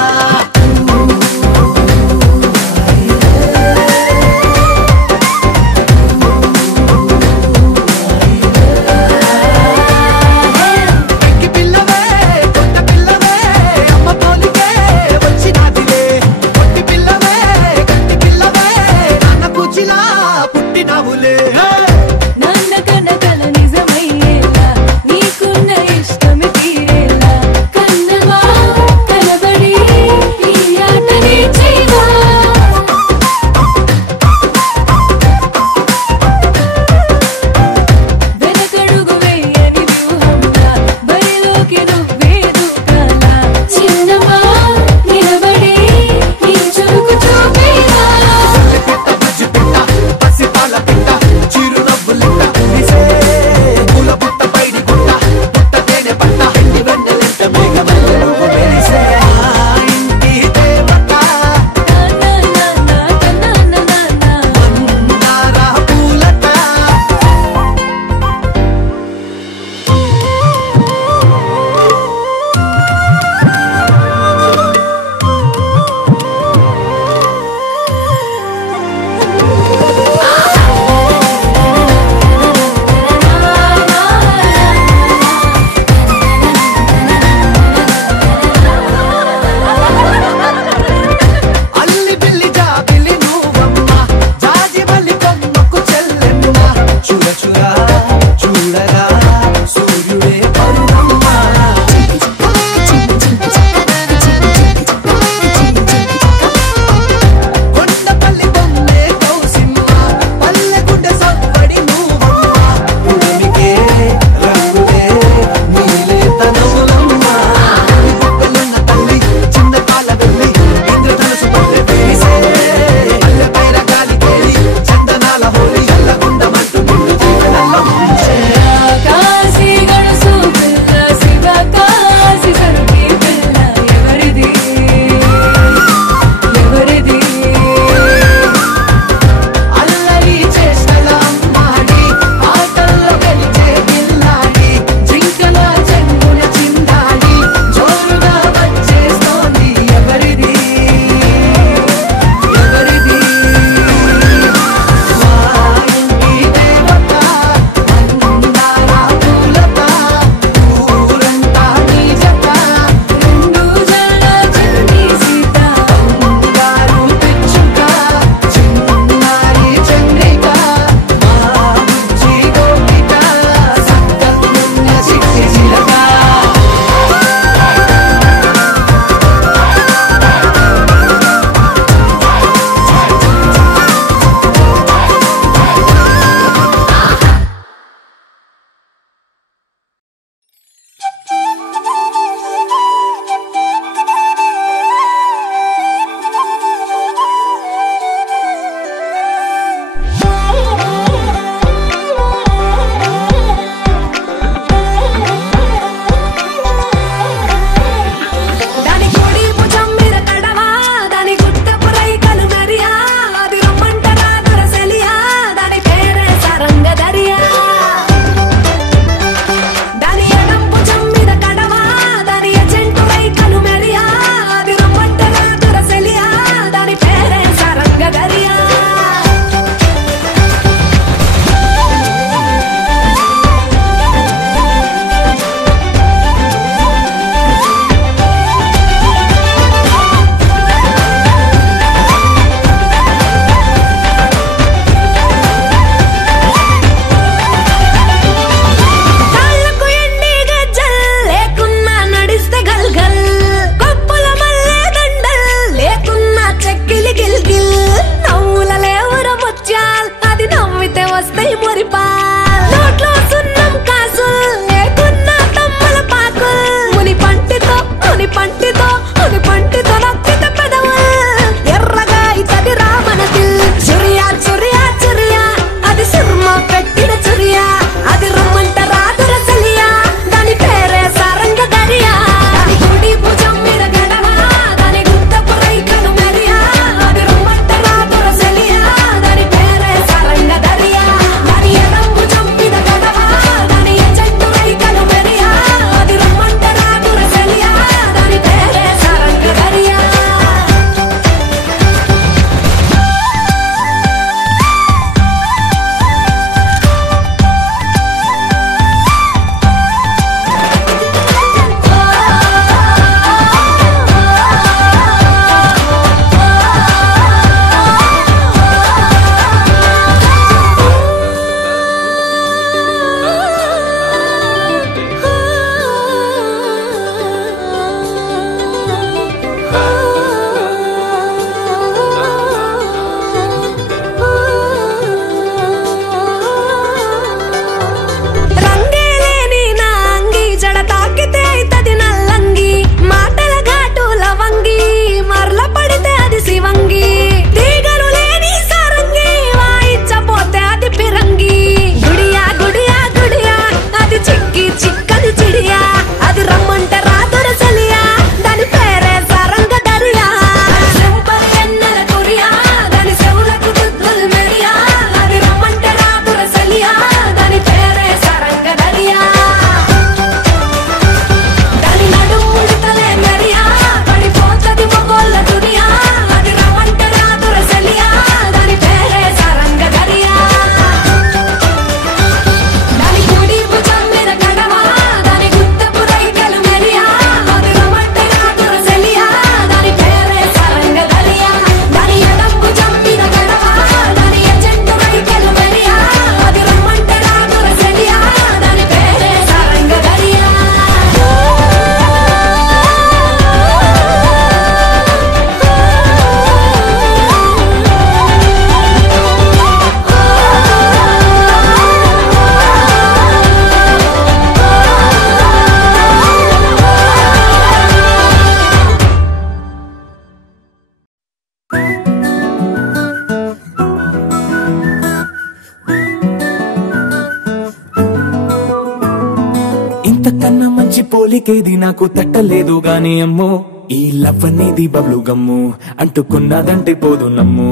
ఇంతకన్నా మంచి పోలికేది నాకు తట్టలేదు గాని అమ్మో, ఈ లవ్ అనేది బబ్లు గమ్ము, అంటుకున్నదంటే పోదు నమ్ము.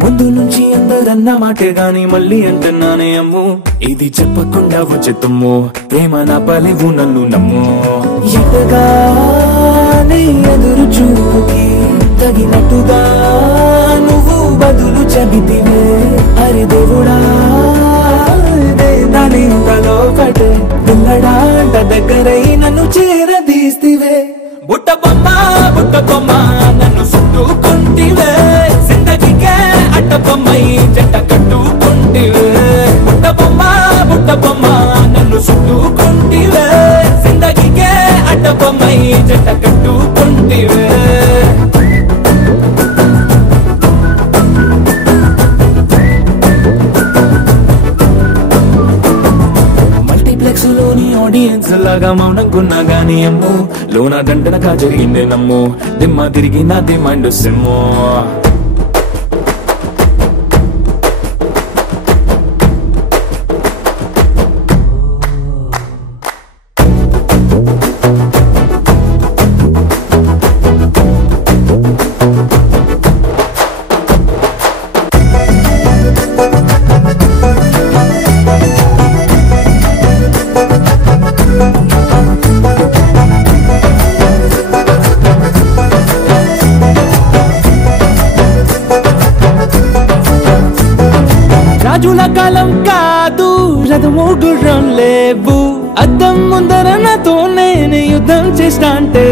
ముందు నుంచి అందరన్న మాటే గాని మళ్ళీ అంటున్నానే అమ్ము, ఇది చెప్పకుండా వచ్చే తుమ్ము, ప్రేమ నా పలేవు నన్ను నమ్ము. ఎటగానే ఎదురు చూకి తగినట్టుగా నువ్వు బదులు చెబితివే, అరే దేవుడా దానింతలో పడే పిల్లడాంట దగ్గరై నన్ను చేరదీస్తివే. బుట్ట బొమ్మ నన్ను చుట్టుకుంటివే, జిందగీకే అట్ట బొమ్మై జంట కట్టుకుంటివే. బుట్ట బొమ్మ నన్ను చుట్టుకుంటివే, జిందగీకే అట్ట బొమ్మై జంట కట్టుకుంటివే. లోని ఆడియన్స్ లాగా మౌనంకున్నా గానీ అమ్ము, లోన దండనగా జరిగిందే నమ్ము, దిమ్మ తిరిగి నాది మైండ్ సిమ్ము. రాజుల కాలం కాదు, రథము గుర్రం లేవు, అద్దం ముందర నాతో నేను యుద్ధం చేస్తా అంటే,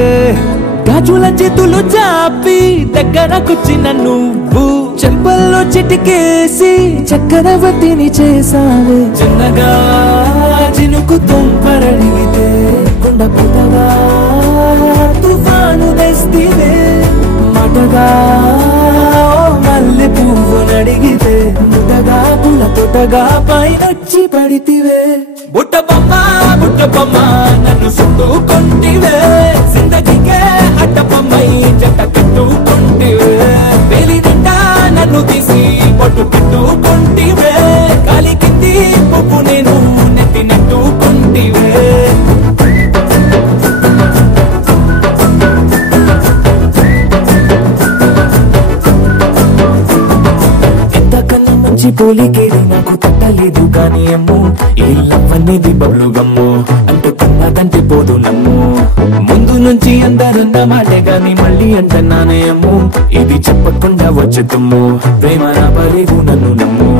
గాజుల చేతులు చాపి దగ్గరకొచ్చిన నువ్వు, చెంపల్లో చిటికేసి చక్రవర్తిని చేసావే. చిన్నగా చినుకు తుంపరడిగితే కొండ పుట్టగా తుఫాను తెస్తివే, మాటగా మల్లె పువ్వు నడిగితే ముద్దగా పుల్ల తొట్టగా పైనొచ్చి పడితివే. బుట్ట బొమ్మ నన్ను చుట్టుకుంటివే, జిందగీకే అట్ట బొమ్మై జంట కట్టుకుంటివే. వేలి నిండా నన్ను తీసి పొట్టు పెట్టుకుంటివే, కాలి కింది పువ్వు నేను నెత్తి నెట్టుకుంటివే. పోలికేది నాకు తట్టలేదు గాని అమ్ము, ఈ లవ్ అనేది బబ్లు గమ్ము, అంటుకున్నదంటే పోదు నమ్ము. ముందు నుంచి అందరన్న మాటే గాని మళ్ళీ అంటున్నానే అమ్ము, ఇది చెప్పకుండా వచ్చే తుమ్ము, ప్రేమ నా పలేవు నన్ను నమ్ము.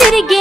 తిరిగి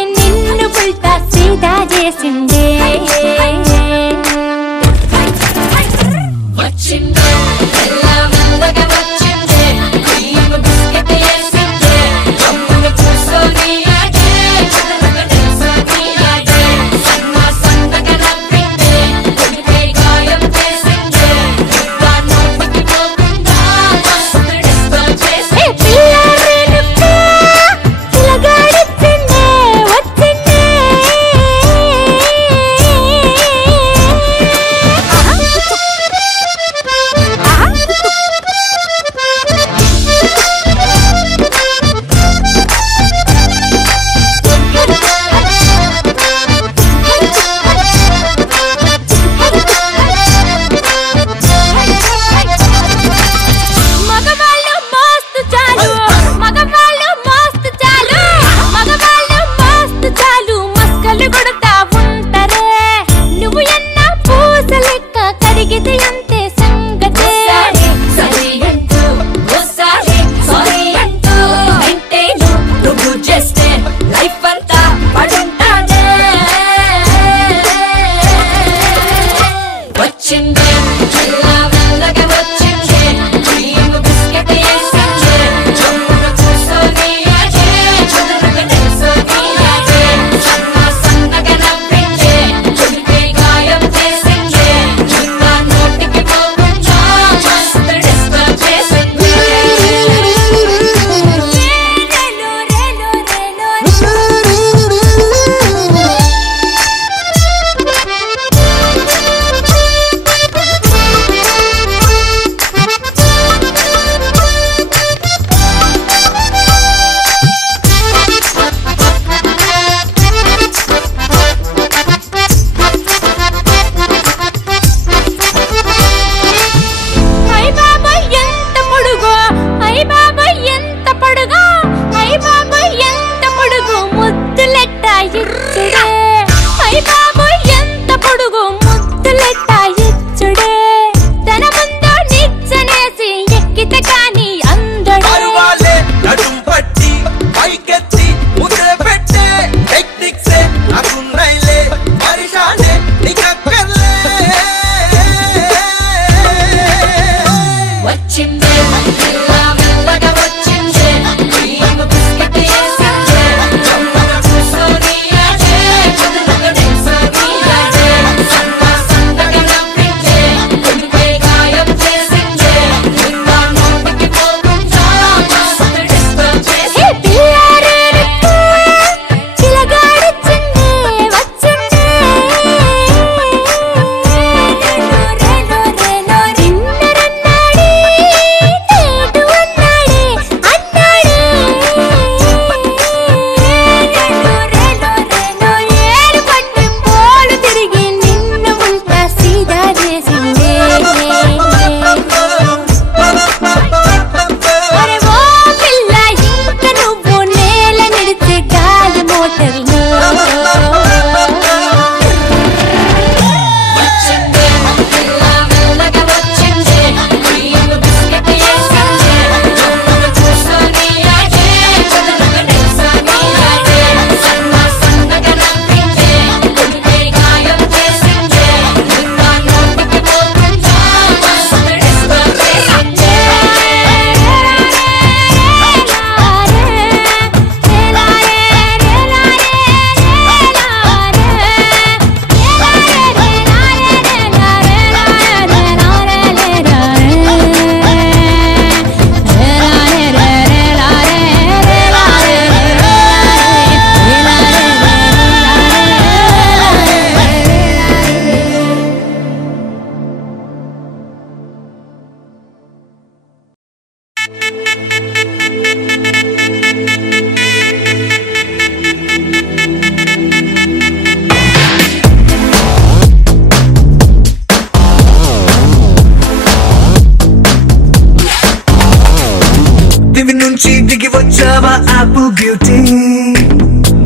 apple beauty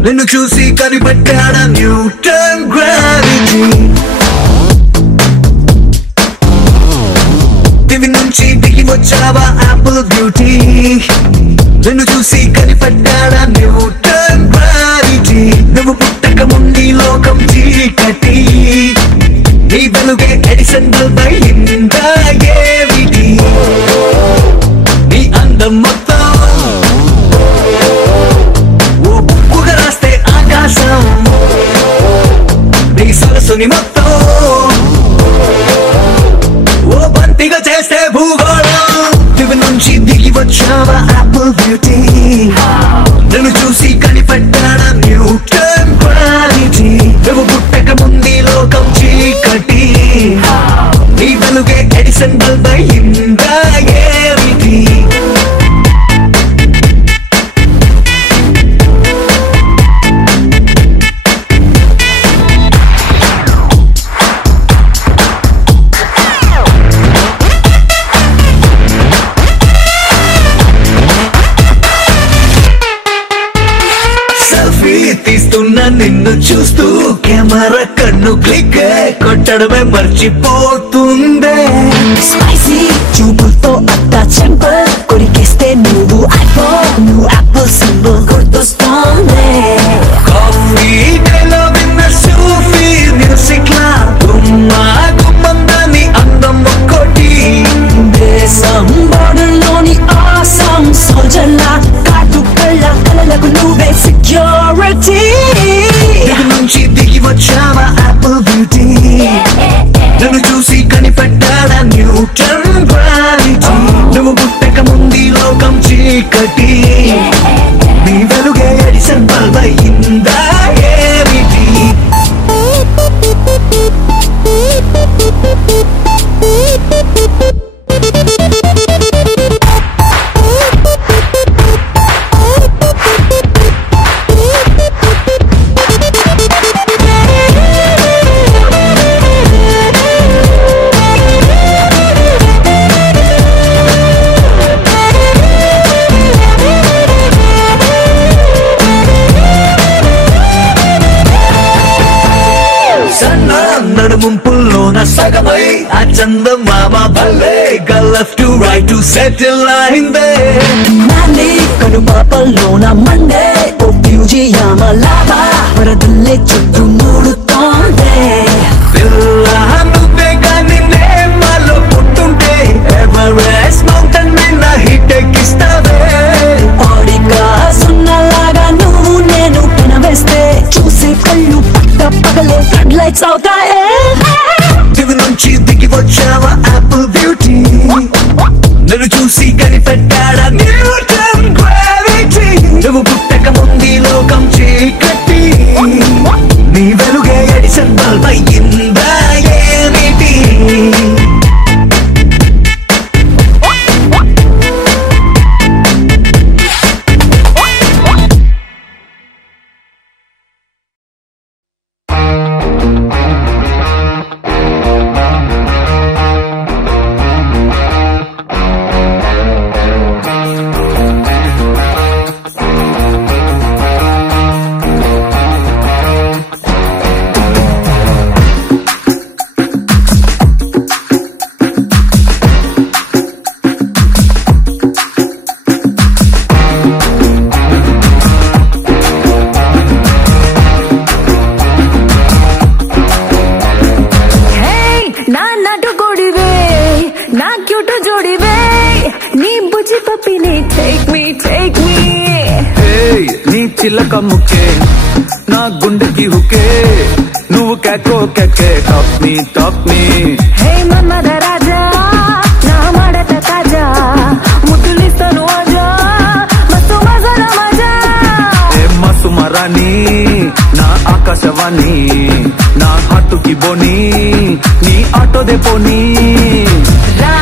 నిన్ను చూసి కనిపెట్టాడా న్యూటన్ గ్రావిటీ దివి నుంచి దిగి వచ్చావా apple beauty నిన్ను చూసి కనిపెట్టాడా న్యూటన్ గ్రావిటీ నువ్వు పుట్టక ముందు లోకం చీకటి నీ వెలుగే ఎడిసన్ బల్బ్ అయిందా ఏమిటి నీ అందం మొత్తం ఓ బుక్కుగా రాస్తే ఆకాశం నీ సరస్సుని మొత్తం ఓ బంతిగా చేస్తే భూగోళం దివి నుంచి దిగి వచ్చావా apple beauty నిన్ను చూసి కనిపెట్టాడా న్యూటన్ గ్రావిటీ నువ్వు పుట్టక ముందు లోకం చీకటి నీ వెలుగే ఎడిసన్ బల్బ్ అయిందా ఏమిటి తీస్తున్నా నిన్ను చూస్తూ కెమెరా కన్ను క్లిక్ కొట్టడమే మర్చిపోతుందే స్పైసీ చూపులతో అట్టా చెంపల్ కొరికేస్తే నువ్వు నువ్వు యాపిల్ సింబల్ గుర్తొస్తోంది కాఫీ డేలో విన్న సూఫీ మ్యూజిక్ లా గుమ్మా గుమ్మందాని అందం ఒక్కోటి దేశం బోర్డర్లోని ఆసం సోల్జర్లా కాటు కళ్ళ కలలకు నువ్వే సెక్యూరిటీ దిగు నుంచి దిగి వచ్చావా apple beauty నన్ను చూసి కనిపెట్టాడా న్యూటన్ గ్రావిటీ నువ్వు పుట్టక ముందు లోకం చీకటి నీ వెలుగే ఎడిసన్ బల్బ్ అయిందా ఏమిటి నడుముంపుల్లోన సగమై ఆ చందమామ భలే left to right to settle అయిందే నాని కనుపాపల్లోన మండే ఓ ఫ్యూజియామ లాభా వరదల్లే చుట్టూ మూడుతోందే పిల్ల నువ్వే కానీ నేమాలో పుట్టుంటే ఎవరెస్ట్ మౌంటైన్ మీద హిట్ ఎక్కిస్తావే ఓడిగా సున్నలాగా నువ్వు నేను పెనవేస్తే చూసే కళ్ళు పట్ట పగలే ఫ్లడ్ లైట్స్ అవుతాయే దివి నుంచి దిగి వచ్చావా apple beauty నన్ను చూసి కనిపెట్టాడా న్యూటన్ గ్రావిటీ నువ్వు పుట్టక ముందు లోకం చీకటి నీ వెలుగే ఎడిసన్ బల్బ్ అయిందా ఏమిటి చిలక ముక్కే నా గుండెకి హుకే నువ్వు కేకో కేకే టాప్ మీ హే మన్మథ రాజా నా మడత తాజా ముద్దులిస్తాను ఆజా మస్తు మజాల మజా ఏ మసు మరాని నా ఆకాశవాణి నా హాటుకి బోని నీ ఆటో దే పోనీ రా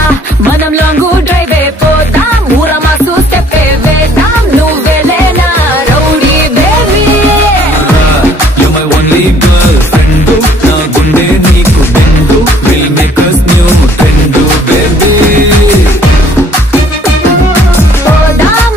మనం లాంగ్ డ్రైవ్ పోదాం ఊరా మాసు స్టెప్ వేద్దాం నువ్వెలే నా rowdy baby you my only girlfriend నా గుండె నీకు bend will make us new trend baby పోదాం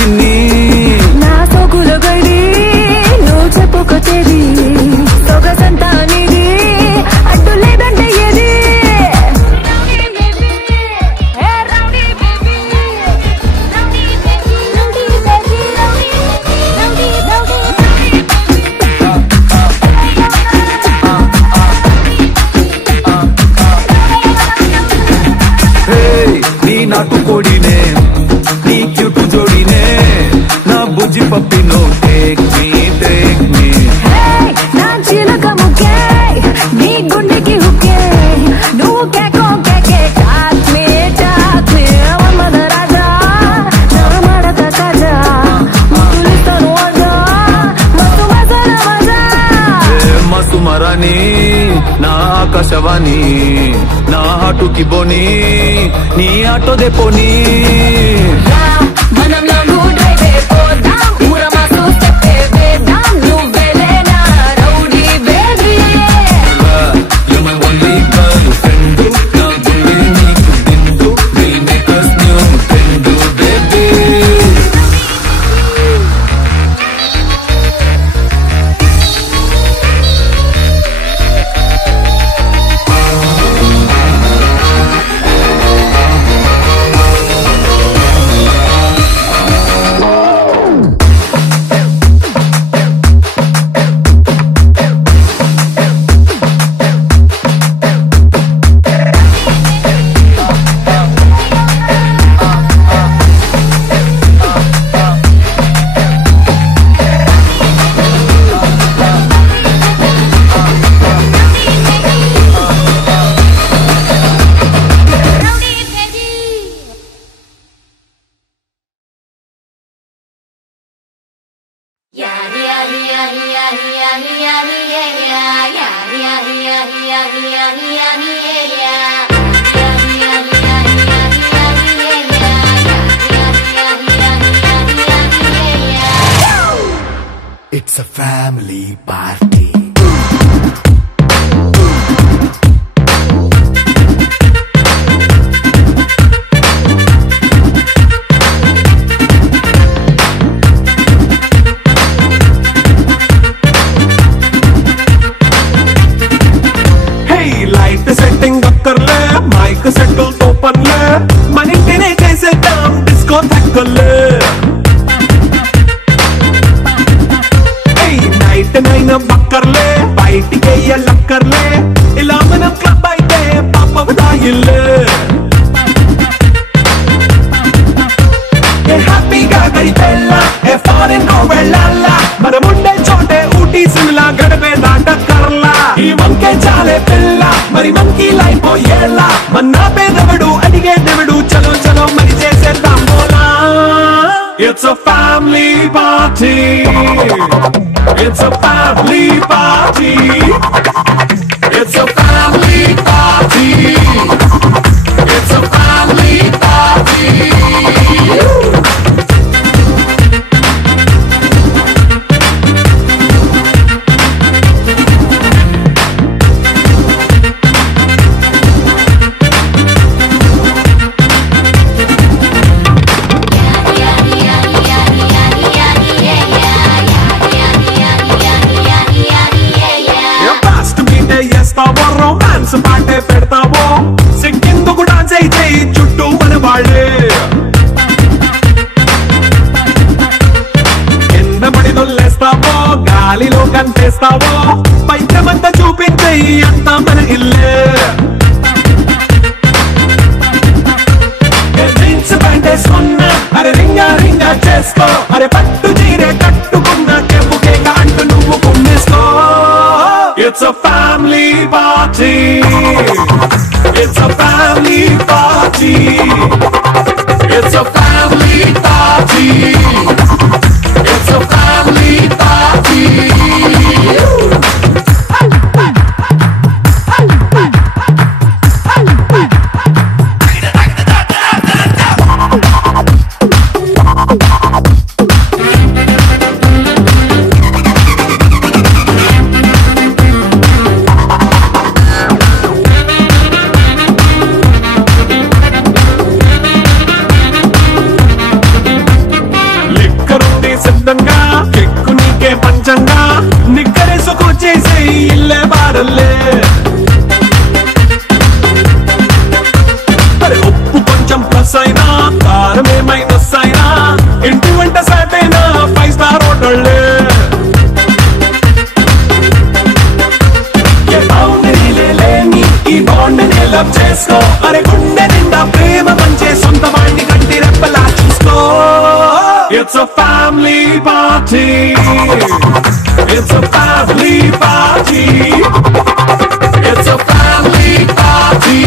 చిన్ని నా సోకుల గడి నువ్వు చెప్పుకొచ్చేది సొగసంతా నీది అడ్డు లేదంటే ఏది నీ నాటు కోడినే నీ క్యూటు జోడినే నా బుజ్జి పప్పినో టేక్ మీ నా చిలక ముక్కే నీ గుండెకి హుక్కే నువ్వు కేకో కేకే టాక్మే మన్మద రాజా నా మడత కాజా ముసులిస్తాను అజా మస్తు మసాలా మజా మసు మరాని నా ఆకాశవాణి నా ఆటుకి బోని నీ ఆటో దేపోని మనం లాంగు డ్రైవ్ పోదాం ఊరమాసు స్టెప్పే వేద్దాం నువ్వేలేనా rowdy baby You're my only girlfriend నా గుండె నీకు దిండు we'll make us new friend baby It's a family party. Hey, light setting अक्करले, mic settle तो पनले, मनी तेरे कैसे दाम disco थकले. నైట్ నైన్ బక్కర్లే బయటికి లక్కర్లే ఇలా మనం క్లబ్ అయితే పాప దాయిల్లే హ్యాపీగా గడిపెళ్ళ ఏ ఫారెన్ నో వెళ్ళాల మనం ఉండే చోటే ఊటీ సిమ్లా గడిపే దాటక్కర్లా ఈ వంకే చాలే పిల్ల మరి మంకీ లైఫ్ ఏళ్ళ మన్నా పేదవడు అడిగే దేవుడు చలో చలో మరి చేసేద్దాం బోలా It's a family party. It's a family party. It's a family party. It's a family party. Romance పాటే పెడతావో సిక్కిందుకు డాన్స్ అయితే చుట్టూ మన వాళ్ళే కింద పడి దొల్లేస్తావో గాలిలో కనిపిస్తావో పైత్యమంతా చూపించే అంతా మన ఇల్లే జీన్స్ ప్యాంటేసుకున్నా అరే రింగా రింగా చేసుకో అరే పట్టు చీరే కట్టుకున్నా కేక అంటూ నువ్వు కుమ్మేసుకో It's a family party. It's a family party. It's a family party. It's a family party. ఇల్లే బారల్లే ఉప్పు కొంచెం ప్లస్ అయినా కారమే మైనస్ అయినా ఇంటి వంట సెట్ అయినా 5 స్టార్ హోటళ్ళే ఈ బాండ్ ని లవ్ చేసుకో అరే గుండె నిండా ప్రేమ పంచే సొంత వాడిని కంటి రెప్పలా చూసుకో It's a family party It's a family party It's a family party